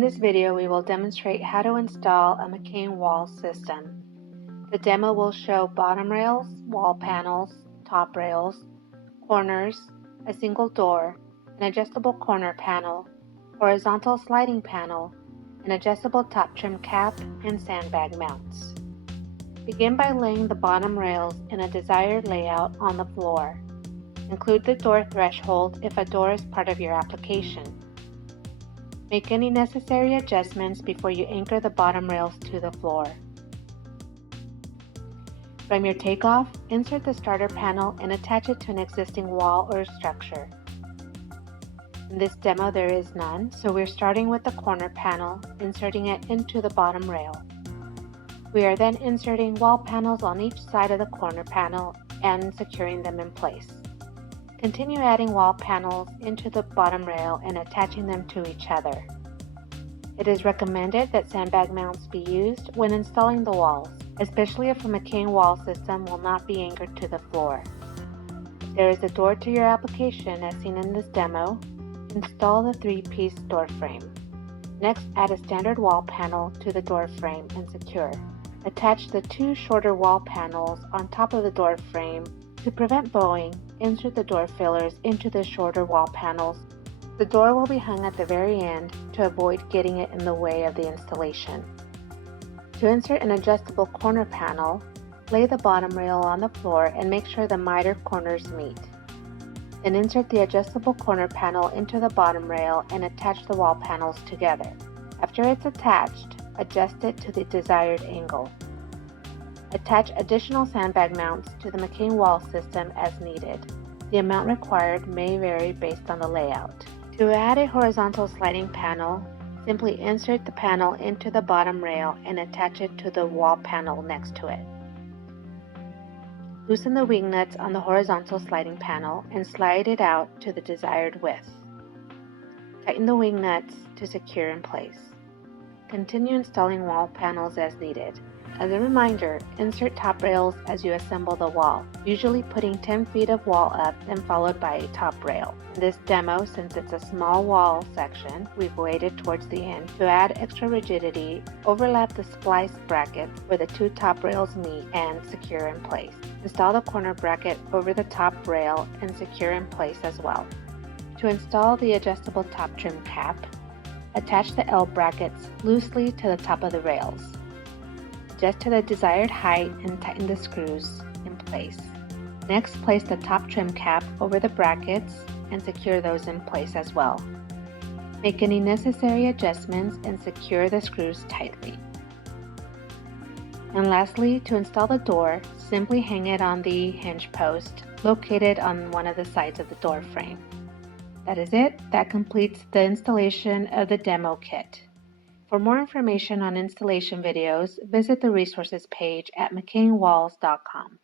In this video, we will demonstrate how to install a McCain Walls system. The demo will show bottom rails, wall panels, top rails, corners, a single door, an adjustable corner panel, horizontal sliding panel, an adjustable top trim cap, and sandbag mounts. Begin by laying the bottom rails in a desired layout on the floor. Include the door threshold if a door is part of your application. Make any necessary adjustments before you anchor the bottom rails to the floor. From your takeoff, insert the starter panel and attach it to an existing wall or structure. In this demo, there is none, so we're starting with the corner panel, inserting it into the bottom rail. We are then inserting wall panels on each side of the corner panel and securing them in place. Continue adding wall panels into the bottom rail and attaching them to each other. It is recommended that sandbag mounts be used when installing the walls, especially if a McCain wall system will not be anchored to the floor. If there is a door to your application as seen in this demo, install the 3-piece door frame. Next, add a standard wall panel to the door frame and secure. Attach the 2 shorter wall panels on top of the door frame. To prevent bowing, insert the door fillers into the shorter wall panels. The door will be hung at the very end to avoid getting it in the way of the installation. To insert an adjustable corner panel, lay the bottom rail on the floor and make sure the miter corners meet. Then insert the adjustable corner panel into the bottom rail and attach the wall panels together. After it's attached, adjust it to the desired angle. Attach additional sandbag mounts to the McCain wall system as needed. The amount required may vary based on the layout. To add a horizontal sliding panel, simply insert the panel into the bottom rail and attach it to the wall panel next to it. Loosen the wing nuts on the horizontal sliding panel and slide it out to the desired width. Tighten the wing nuts to secure in place. Continue installing wall panels as needed. As a reminder, insert top rails as you assemble the wall, usually putting 10 feet of wall up and followed by a top rail. In this demo, since it's a small wall section, we've waited towards the end. To add extra rigidity, overlap the splice brackets where the 2 top rails meet and secure in place. Install the corner bracket over the top rail and secure in place as well. To install the adjustable top trim cap, attach the L brackets loosely to the top of the rails. Adjust to the desired height and tighten the screws in place. Next, place the top trim cap over the brackets and secure those in place as well. Make any necessary adjustments and secure the screws tightly. And lastly, to install the door, simply hang it on the hinge post located on one of the sides of the door frame. That is it. That completes the installation of the demo kit. For more information on installation videos, visit the resources page at McCainWalls.com.